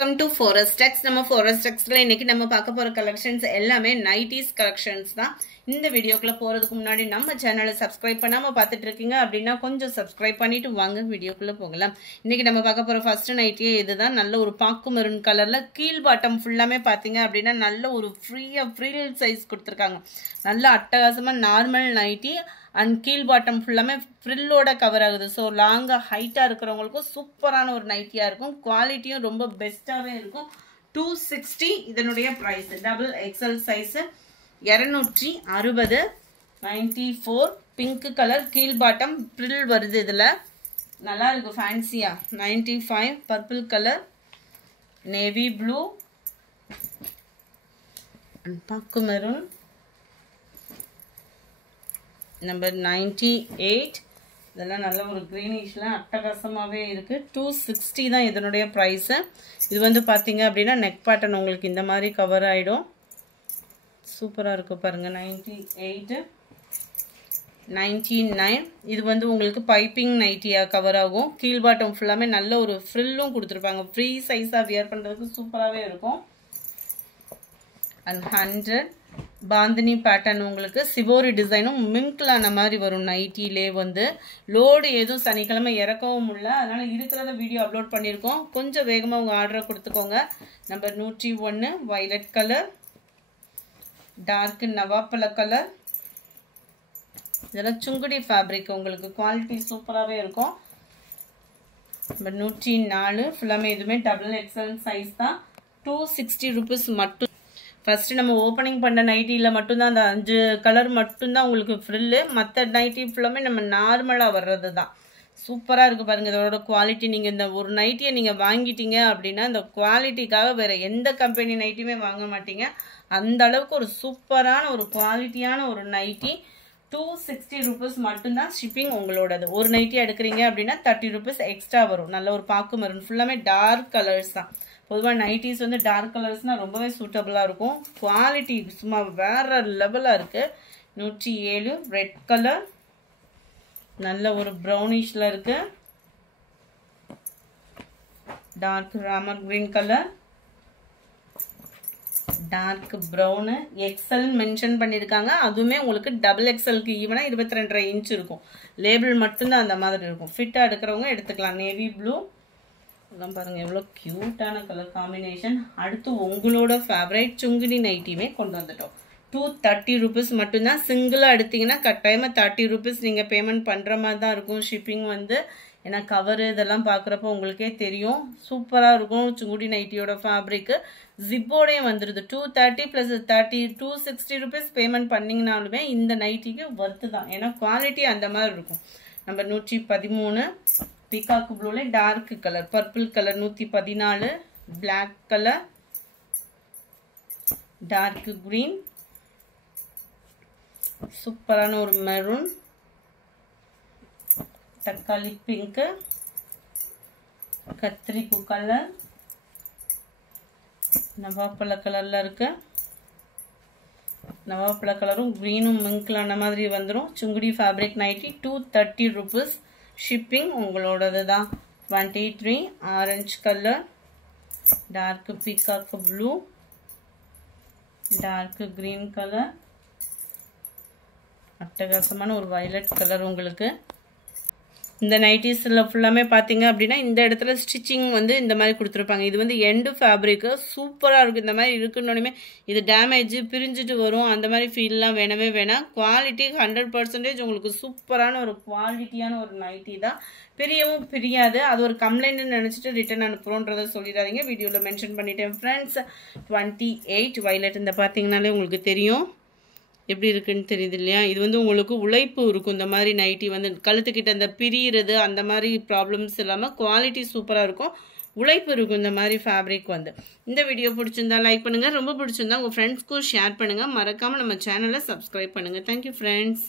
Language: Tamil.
Welcome to Forestex. நம்ம Forestexல இன்னைக்கு நம்ம பார்க்க போற கலெக்ஷன்ஸ் எல்லாமே 90s கலெக்ஷன்ஸ் தான். இந்த வீடியோக்குள்ள போறதுக்கு முன்னாடி நம்ம சேனலை சப்ஸ்கிரைப் பண்ணாம பார்த்துட்டு இருக்கீங்க அப்படின்னா கொஞ்சம் சப்ஸ்கிரைப் பண்ணிட்டு வாங்க வீடியோக்குள்ள போகலாம். இன்னைக்கு நம்ம பார்க்க போற ஃபர்ஸ்ட் நைட்டியே இதுதான். நல்ல ஒரு பாக்கு மெரூன் கலர்ல கீழ் பாட்டம் ஃபுல்லாமே பாத்தீங்க அப்படின்னா நல்ல ஒரு ஃப்ரீல் சைஸ் கொடுத்திருக்காங்க. நல்ல அட்டகாசமா நார்மல் நைட்டி அண்ட் கீழ் பாட்டம் ஃபுல்லாமே ஃப்ரில்லோட கவர் ஆகுது. ஸோ லாங்காக ஹைட்டாக இருக்கிறவங்களுக்கும் சூப்பரான ஒரு நைட்டியாக இருக்கும். குவாலிட்டியும் ரொம்ப பெஸ்ட்டாகவே இருக்கும். 260 இதனுடைய price. Double XL size 260 94 pink colour கீழ் பாட்டம் ஃப்ரில் வருது. இதில் நல்லா இருக்கு ஃபேன்சியா. 95 purple colour navy blue and பாக்கு மெரூன் நம்பர் 98. இதெல்லாம் நல்ல ஒரு க்ரீனிஷ்ல அட்டகாசமாகவே இருக்குது. 260 தான் இதனுடைய ப்ரைஸு. இது வந்து பார்த்தீங்க அப்படின்னா நெக் பேட்டர்ன் உங்களுக்கு இந்த மாதிரி கவர் ஆகிடும். சூப்பராக இருக்குது பாருங்கள். 98 99 இது வந்து உங்களுக்கு பைப்பிங் நைட்டியாக கவர் ஆகும். கீழ் பாட்டம் ஃபுல்லாமே நல்ல ஒரு ஃப்ரில்லும் கொடுத்துருப்பாங்க. ஃப்ரீ சைஸாக வியர் பண்ணுறதுக்கு சூப்பராகவே இருக்கும். அண்ட் 100 பாந்தினி பேட்டர்ன் உங்களுக்கு சிவோரி டிசைனும் மிங்க்லான மாதிரி வரும். நைட்டிலே வந்து லோடு எதுவும் சனிக்கிழமை இறக்கவும் இல்லை, அதனால இருக்கிறத வீடியோ அப்லோட் பண்ணியிருக்கோம். கொஞ்சம் வேகமாக உங்கள் ஆர்டரை கொடுத்துக்கோங்க. நம்பர் 101 வயலட் கலர் டார்க் நவாப்பழ கலர். இதெல்லாம் சுங்குடி ஃபேப்ரிக், உங்களுக்கு குவாலிட்டி சூப்பராகவே இருக்கும். நம்பர் 104 ஃபுல்லாமே இதுவுமே டபுள் எக்ஸல் சைஸ் தான். 260 ருபீஸ் மட்டும். ஃபர்ஸ்ட் நம்ம ஓப்பனிங் பண்ண நைட்டியில் மட்டும்தான் அந்த 5 கலர் மட்டும்தான் உங்களுக்கு ஃப்ரில்லு. மற்ற நைட்டி ஃபுல்லாமே நம்ம நார்மலாக வர்றது தான். சூப்பராக இருக்குது பாருங்கள். இதோட குவாலிட்டி நீங்கள் இந்த ஒரு நைட்டியை நீங்கள் வாங்கிட்டீங்க அப்படின்னா இந்த குவாலிட்டிக்காக வேறு எந்த கம்பெனி நைட்டியுமே வாங்க மாட்டீங்க. அந்த அளவுக்கு ஒரு சூப்பரான ஒரு குவாலிட்டியான ஒரு நைட்டி. 260 ருபீஸ் மட்டும்தான். ஷிப்பிங் உங்களோடது. ஒரு நைட்டி எடுக்கிறீங்க அப்படின்னா 30 ருபீஸ் எக்ஸ்ட்ரா வரும். நல்ல ஒரு பாக்கு மெரூன் ஃபுல்லாமே டார்க் கலர்ஸ் தான். பொதுவாக நைட்டிஸ் வந்து டார்க் கலர்ஸ்னால் ரொம்பவே சூட்டபுளாக இருக்கும். குவாலிட்டி சும்மா வேற லெவலாக இருக்குது. 107 ரெட் கலர் நல்ல ஒரு ப்ரௌனிஷில் இருக்குது. Dark Ramar green colour dark brown XL mention பண்ணியிருக்காங்க. அதுவுமே உங்களுக்கு டபுள் எக்ஸலுக்கு ஈவனாக 22.5 இன்ச் இருக்கும். லேபிள் மட்டும்தான் அந்த மாதிரி இருக்கும். ஃபிட்டாக எடுக்கிறவங்க எடுத்துக்கலாம். நேவி ப்ளூ எல்லாம் பாருங்கள் எவ்வளோ க்யூட்டான கலர் காம்பினேஷன். அடுத்து உங்களோட ஃபேவரட் சுங்குடி நைட்டியுமே கொண்டு வந்துட்டோம். 230 ருபீஸ் மட்டும்தான். சிங்கிளாக எடுத்தீங்கன்னா கட்டாயமாக 30 ருபீஸ் நீங்கள் பேமெண்ட் பண்ணுற மாதிரி தான் இருக்கும். ஷிப்பிங் வந்து ஏன்னா கவரு இதெல்லாம் பார்க்குறப்ப உங்களுக்கே தெரியும். சூப்பராக இருக்கும். சுங்குடி நைட்டியோட ஃபேப்ரிக்கு ஜிப்போடையும் வந்துடுது. 230 + 30 260 ருபீஸ் பேமெண்ட் பண்ணிங்கனாலுமே இந்த நைட்டிக்கு ஒர்த்து தான். ஏன்னா குவாலிட்டி அந்த மாதிரி இருக்கும். நம்பர் 113 பீகாக் ப்ளூல dark colour purple colour 114 black colour dark green சூப்பரான ஒரு மெரூன் தக்காளி பிங்க் கத்திரிப்பூ கலர் நவாப்பழ கலர்ல இருக்கு. நவாப்பழ கலரும் கிரீனும் மிங்க்லான மாதிரி வந்துடும். Sungudi fabric nighty 230 rupees. Shipping உங்களோடது தான். 23 orange colour dark peacock blue dark green colour அட்டகாசமான ஒரு வயலட் கலர் உங்களுக்கு. இந்த நைட்டிஸில் ஃபுல்லாமே பார்த்தீங்க அப்படின்னா இந்த இடத்துல ஸ்டிச்சிங் வந்து இந்த மாதிரி கொடுத்துருப்பாங்க. இது வந்து எண்டு ஃபேப்ரிக்கு சூப்பராக இருக்கும். இந்த மாதிரி இருக்குன்னொன்னே இது டேமேஜ் பிரிஞ்சுட்டு வரும் அந்த மாதிரி ஃபீல்லாம் வேணவே வேணாம். குவாலிட்டி 100% உங்களுக்கு சூப்பரான ஒரு குவாலிட்டியான ஒரு நைட்டி தான். பிரியவும் பிரியாது. அது ஒரு கம்ப்ளைண்ட்னு நினச்சிட்டு ரிட்டர்ன் அனுப்புகிறோன்றதை சொல்லிடாதீங்க. வீடியோவில் மென்ஷன் பண்ணிட்டேன் ஃப்ரெண்ட்ஸ். 28 வயலட் இந்த பார்த்தீங்கன்னாலே உங்களுக்கு தெரியும் எப்படி இருக்குன்னு தெரியுது இல்லையா. இது வந்து உங்களுக்கு உழைப்பு இருக்கும். இந்த மாதிரி நைட்டி வந்து கழுத்துக்கிட்ட அந்த பிரியிறது அந்த மாதிரி ப்ராப்ளம்ஸ் இல்லாமல் குவாலிட்டி சூப்பராக இருக்கும். உழைப்பு இருக்கும் இந்த மாதிரி ஃபேப்ரிக் வந்து. இந்த வீடியோ பிடிச்சிருந்தா லைக் பண்ணுங்கள். ரொம்ப பிடிச்சிருந்தா உங்கள் ஃப்ரெண்ட்ஸ்க்கும் ஷேர் பண்ணுங்கள். மறக்காமல் நம்ம சேனலை சப்ஸ்கிரைப் பண்ணுங்கள். Thank you friends.